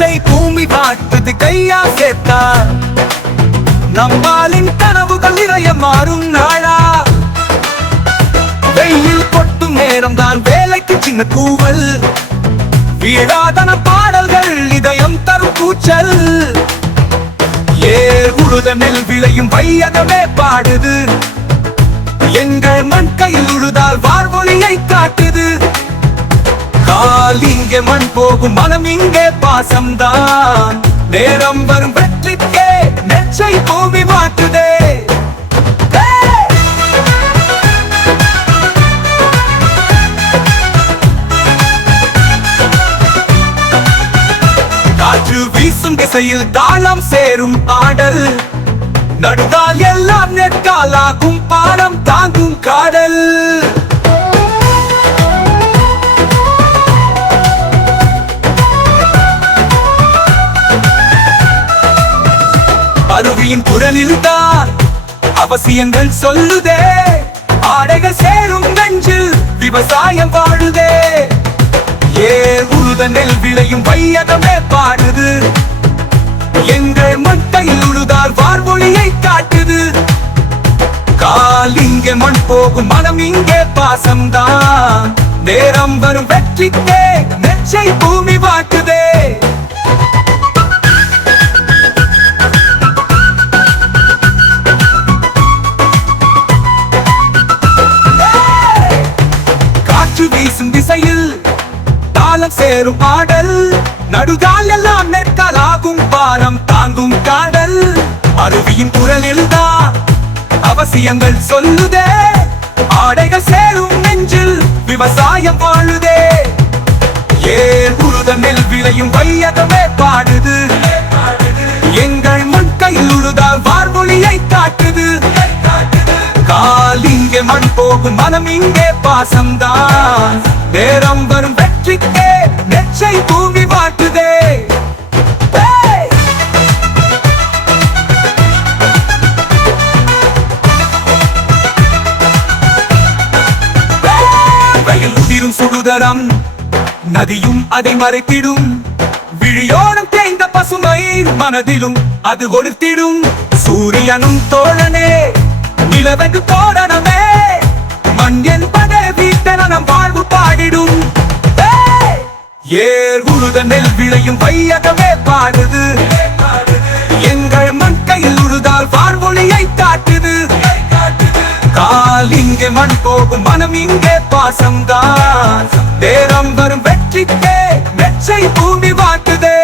நெச்சை பூமி வாட்டுது கையா சேர்த்தா நம்மாலின் கனவுகள் நிறைய மாறும் நாளா. வெயில் கொட்டும் நேரம் தான் வேலைக்கு சின்ன கூவல். வீழாதன பாடல்கள் இதயம் தரும் கூச்சல். ஏர் உழுத நெல் விளையும் வையகமே பாடுது. எங்கள் மண் கையில் உழுதால் வார்மொழியை மண் போகும் மனம் இங்கே பாசம்தான். நேரம் வரும் வெற்றிக்கே நெச்சை பூமி மாற்றுதே. காற்று வீசும் திசையில் தாளம் சேரும் பாடல் நடுதால் எல்லாம் நெற்காலாகும் பாடம் தாங்கும் காடல் அருவியின் குரலில் தான் அவசியங்கள் சொல்லுதே. ஆடைகள் சேரும் நெஞ்சில் விவசாயம் வாழுதே. ஏ உழுத நெல் விளையும் வையகமே பாடுது எங்கள் மட்டையில் உழுதார் வார்மொழியை காட்டுது. கால் இங்கே மண் போகும் மனம் இங்கே பாசம்தான். நேரம் வரும் வெற்றிக்கே நெச்சை பூமி வாட்டுதே காற்று வீசும் திசையில் தாளம் சேரும் பாடல் நடுகால் எல்லாம் நெற்காலாகும் பாரம் தாங்கும் காடல் அருவியின் குரலில் தான் அவசியங்கள் சொல்லுதே. ஆடைகள் சேரும் நெஞ்சில் விவசாயம் வாழுதே. ஏர் உழுத நெல் போகும் மனம் இங்கே பாசம்தான். நேரம் வரும் வெற்றிக்கே நெச்சை பூமி மாட்டுதே Hey! சுடுதரம் நதியும் அதை மறைத்திடும். விழியோடும் தேய்ந்த பசுமை மனதிலும் அது ஒளிர்த்திடும். சூரியனும் தோழனே நிலவென்று தோழனமே மண் என்பதே வீட்டென நம் வாழ்வு பாடிடும். ஏர் உழுத நெல் விளையும் வையகமே பாடுது. எங்கள் மண் கையில் உழுதால் வான்மொழியை காட்டுது. கால் இங்கே மண் போகும் மனம் இங்கே பாசம்தான். நேரம் வரும் வெற்றிக்கே வெச்சை வாட்டுதே.